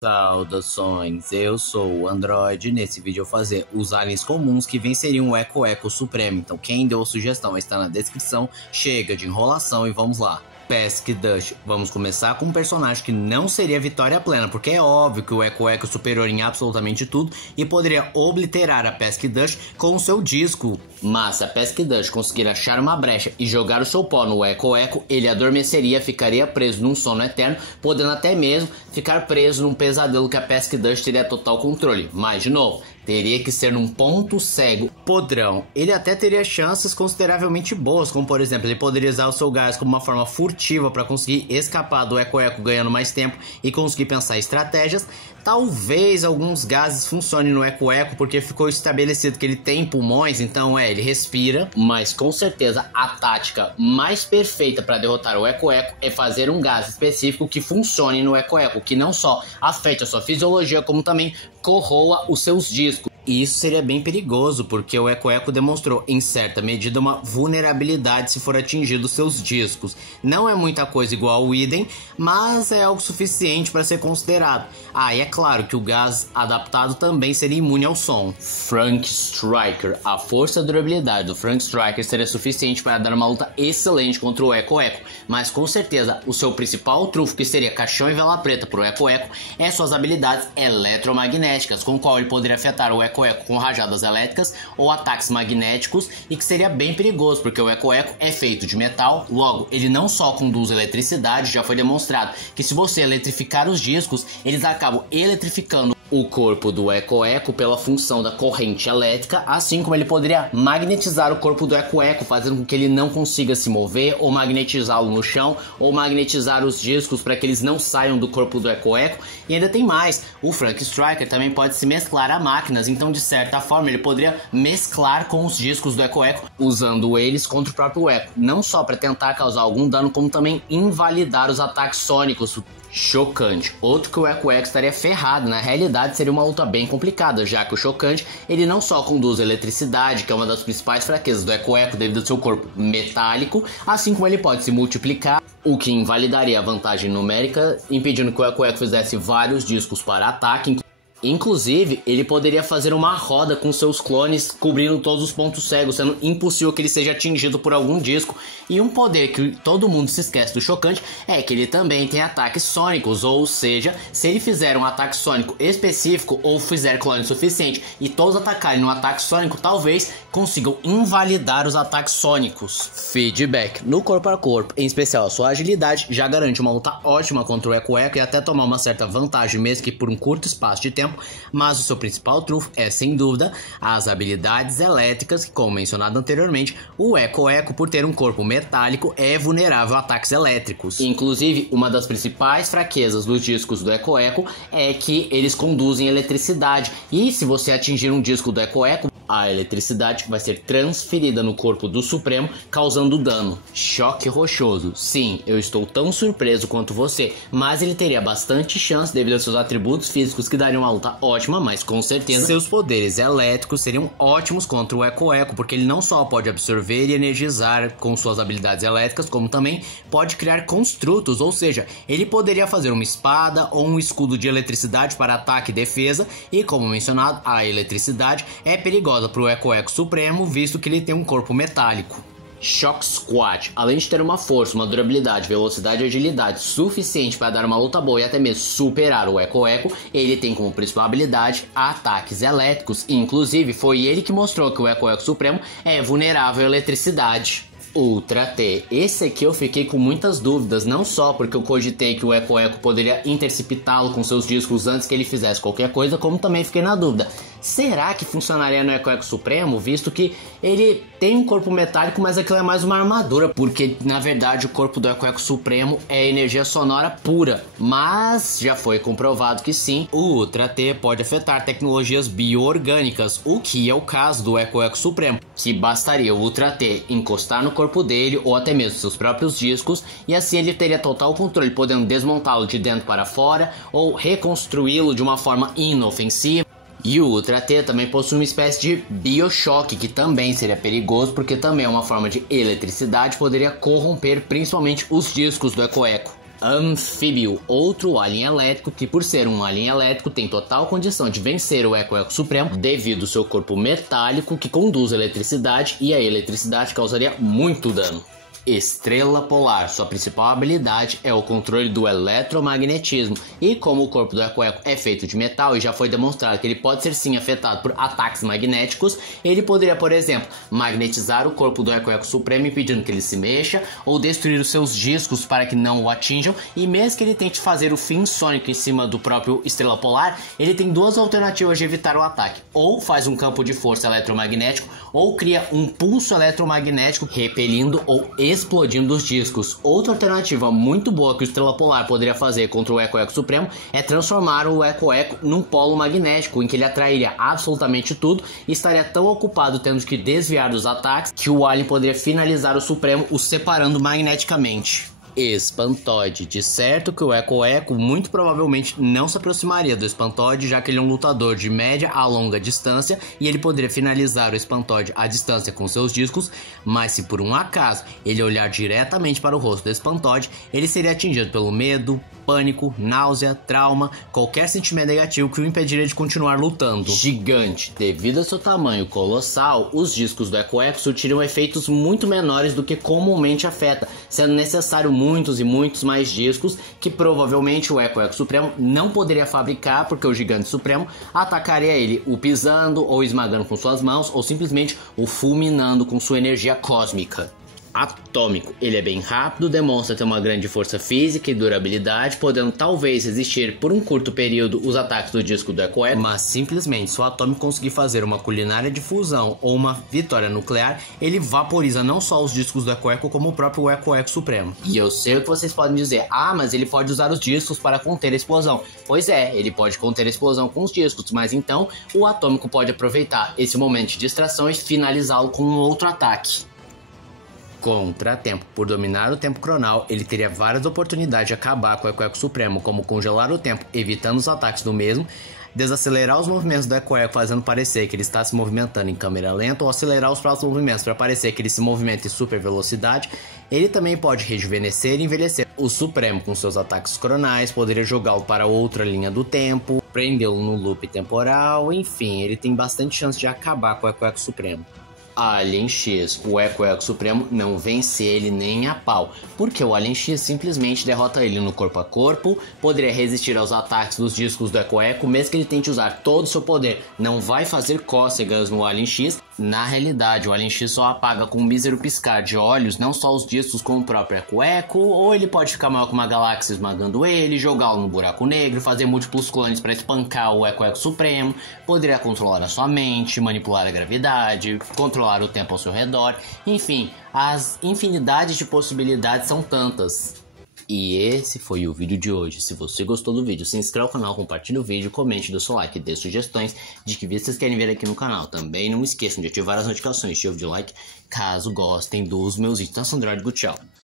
Saudações, eu sou o Android. Nesse vídeo eu vou fazer os aliens comuns que venceriam o Eco Supremo. Então quem deu a sugestão está na descrição. Chega de enrolação e vamos lá. Pesky Dust. Vamos começar com um personagem que não seria vitória plena, porque é óbvio que o Eco é superior em absolutamente tudo e poderia obliterar a Pesky Dust com o seu disco. Mas se a Pesky Dust conseguir achar uma brecha e jogar o seu pó no Eco, ele adormeceria, ficaria preso num sono eterno, podendo até mesmo ficar preso num pesadelo que a Pesky Dust teria total controle. Mas de novo, teria que ser num ponto cego podrão. Ele até teria chances consideravelmente boas, como por exemplo, ele poderia usar o seu gás como uma forma furtiva para conseguir escapar do Eco ganhando mais tempo e conseguir pensar em estratégias. Talvez alguns gases funcionem no Eco porque ficou estabelecido que ele tem pulmões, então ele respira. Mas com certeza a tática mais perfeita para derrotar o Eco é fazer um gás específico que funcione no Eco, que não só afete a sua fisiologia, como também corroa os seus discos. E isso seria bem perigoso, porque o Eco demonstrou em certa medida uma vulnerabilidade se for atingido seus discos. Não é muita coisa igual ao Idem, mas é algo suficiente para ser considerado. E é claro que o gás adaptado também seria imune ao som. Frank Striker. A força e a durabilidade do Frank Striker seria suficiente para dar uma luta excelente contra o Eco, mas com certeza o seu principal trunfo, que seria caixão e vela preta para o Eco, é suas habilidades eletromagnéticas, com o qual ele poderia afetar o Eco com rajadas elétricas ou ataques magnéticos, e que seria bem perigoso, porque o Eco é feito de metal, logo ele não só conduz eletricidade, já foi demonstrado que se você eletrificar os discos, eles acabam eletrificando o corpo do Eco pela função da corrente elétrica, assim como ele poderia magnetizar o corpo do Eco, fazendo com que ele não consiga se mover, ou magnetizá-lo no chão, ou magnetizar os discos para que eles não saiam do corpo do Eco. E ainda tem mais, o Frank Striker também pode se mesclar a máquinas, então de certa forma ele poderia mesclar com os discos do Eco, usando eles contra o próprio Eco, não só para tentar causar algum dano, como também invalidar os ataques sônicos. Chocante. Outro que o Eco estaria ferrado. Na realidade seria uma luta bem complicada, já que o Chocante ele não só conduz eletricidade, que é uma das principais fraquezas do Eco devido ao seu corpo metálico, assim como ele pode se multiplicar, o que invalidaria a vantagem numérica, impedindo que o Eco fizesse vários discos para ataque. Inclusive, ele poderia fazer uma roda com seus clones, cobrindo todos os pontos cegos, sendo impossível que ele seja atingido por algum disco. E um poder que todo mundo se esquece do Chocante é que ele também tem ataques sônicos, ou seja, se ele fizer um ataque sônico específico ou fizer clone suficiente e todos atacarem no ataque sônico, talvez consigam invalidar os ataques sônicos. Feedback. No corpo a corpo, em especial a sua agilidade, já garante uma luta ótima contra o Eco e até tomar uma certa vantagem, mesmo que por um curto espaço de tempo. Mas o seu principal trunfo é, sem dúvida, as habilidades elétricas, que, como mencionado anteriormente, o Eco, por ter um corpo metálico, é vulnerável a ataques elétricos. Inclusive, uma das principais fraquezas dos discos do Eco é que eles conduzem eletricidade, e se você atingir um disco do Eco, a eletricidade vai ser transferida no corpo do Supremo, causando dano. Choque rochoso. Sim, eu estou tão surpreso quanto você, mas ele teria bastante chance devido aos seus atributos físicos que dariam uma luta ótima, mas com certeza seus poderes elétricos seriam ótimos contra o Eco, porque ele não só pode absorver e energizar com suas habilidades elétricas, como também pode criar construtos, ou seja, ele poderia fazer uma espada ou um escudo de eletricidade para ataque e defesa, e como mencionado, a eletricidade é perigosa para o Eco Supremo, visto que ele tem um corpo metálico. Shock Squad. Além de ter uma força, uma durabilidade, velocidade e agilidade suficiente para dar uma luta boa e até mesmo superar o Eco, ele tem como principal habilidade ataques elétricos. Inclusive, foi ele que mostrou que o Eco Supremo é vulnerável à eletricidade. Ultra T. Esse aqui eu fiquei com muitas dúvidas, não só porque eu cogitei que o Eco poderia interceptá-lo com seus discos antes que ele fizesse qualquer coisa, como também fiquei na dúvida, será que funcionaria no Eco Supremo, visto que ele tem um corpo metálico, mas aquilo é mais uma armadura, porque na verdade o corpo do Eco Supremo é energia sonora pura, mas já foi comprovado que sim, o Ultra T pode afetar tecnologias bioorgânicas, o que é o caso do Eco Supremo, que bastaria o Ultra T encostar no corpo dele ou até mesmo seus próprios discos, e assim ele teria total controle, podendo desmontá-lo de dentro para fora ou reconstruí-lo de uma forma inofensiva. E o Ultra T também possui uma espécie de biochoque, que também seria perigoso, porque também é uma forma de eletricidade, poderia corromper principalmente os discos do Eco. Anfíbio, outro alien elétrico que, por ser um alien elétrico, tem total condição de vencer o Eco Supremo devido ao seu corpo metálico que conduz a eletricidade, e a eletricidade causaria muito dano. Estrela Polar, sua principal habilidade é o controle do eletromagnetismo, e como o corpo do Eco é feito de metal e já foi demonstrado que ele pode ser sim afetado por ataques magnéticos, ele poderia, por exemplo, magnetizar o corpo do Eco Supremo impedindo que ele se mexa, ou destruir os seus discos para que não o atinjam, e mesmo que ele tente fazer o fim sônico em cima do próprio Estrela Polar, ele tem duas alternativas de evitar o ataque: ou faz um campo de força eletromagnético, ou cria um pulso eletromagnético repelindo ou explodindo os discos. Outra alternativa muito boa que o Estrela Polar poderia fazer contra o Eco Supremo é transformar o Eco num polo magnético, em que ele atrairia absolutamente tudo e estaria tão ocupado tendo que desviar dos ataques que o alien poderia finalizar o Supremo, o separando magneticamente. Espantoide. De certo que o Eco muito provavelmente não se aproximaria do Espantoide, já que ele é um lutador de média a longa distância e ele poderia finalizar o Espantoide à distância com seus discos, mas se por um acaso ele olhar diretamente para o rosto do Espantoide, ele seria atingido pelo medo, pânico, náusea, trauma, qualquer sentimento negativo que o impediria de continuar lutando. Gigante. Devido ao seu tamanho colossal, os discos do Eco surtiriam efeitos muito menores do que comumente afeta, sendo necessário muitos e muitos mais discos que provavelmente o Eco Supremo não poderia fabricar, porque o Gigante Supremo atacaria ele o pisando ou esmagando com suas mãos, ou simplesmente o fulminando com sua energia cósmica. Atômico. Ele é bem rápido, demonstra ter uma grande força física e durabilidade, podendo talvez resistir por um curto período os ataques do disco do Eco, mas simplesmente se o Atômico conseguir fazer uma culinária de fusão ou uma vitória nuclear, ele vaporiza não só os discos do Eco como o próprio Eco Supremo. E eu sei o que vocês podem dizer: ah, mas ele pode usar os discos para conter a explosão. Pois é, ele pode conter a explosão com os discos, mas então o Atômico pode aproveitar esse momento de distração e finalizá-lo com um outro ataque. Contratempo. Por dominar o tempo cronal, ele teria várias oportunidades de acabar com o Eco Supremo, como congelar o tempo, evitando os ataques do mesmo, desacelerar os movimentos do Eco fazendo parecer que ele está se movimentando em câmera lenta, ou acelerar os próprios movimentos para parecer que ele se movimenta em super velocidade. Ele também pode rejuvenescer e envelhecer o Supremo com seus ataques cronais, poderia jogá-lo para outra linha do tempo, prendê-lo no loop temporal, enfim, ele tem bastante chance de acabar com o Eco Supremo. Alien X. O Eco Supremo não vence ele nem a pau, porque o Alien X simplesmente derrota ele no corpo a corpo, poderia resistir aos ataques dos discos do Eco, mesmo que ele tente usar todo o seu poder, não vai fazer cócegas no Alien X. Na realidade, o Alien X só apaga com um mísero piscar de olhos, não só os discos com o próprio Eco, ou ele pode ficar maior que uma galáxia esmagando ele, jogá-lo no buraco negro, fazer múltiplos clones para espancar o Eco Supremo, poderia controlar a sua mente, manipular a gravidade, controlar o tempo ao seu redor, enfim, as infinidades de possibilidades são tantas. E esse foi o vídeo de hoje. Se você gostou do vídeo, se inscreva no canal, compartilhe o vídeo, comente, dê seu like, dê sugestões de que vídeos vocês querem ver aqui no canal. Também não esqueçam de ativar as notificações, de like caso gostem dos meus vídeos. Então, Android, tchau!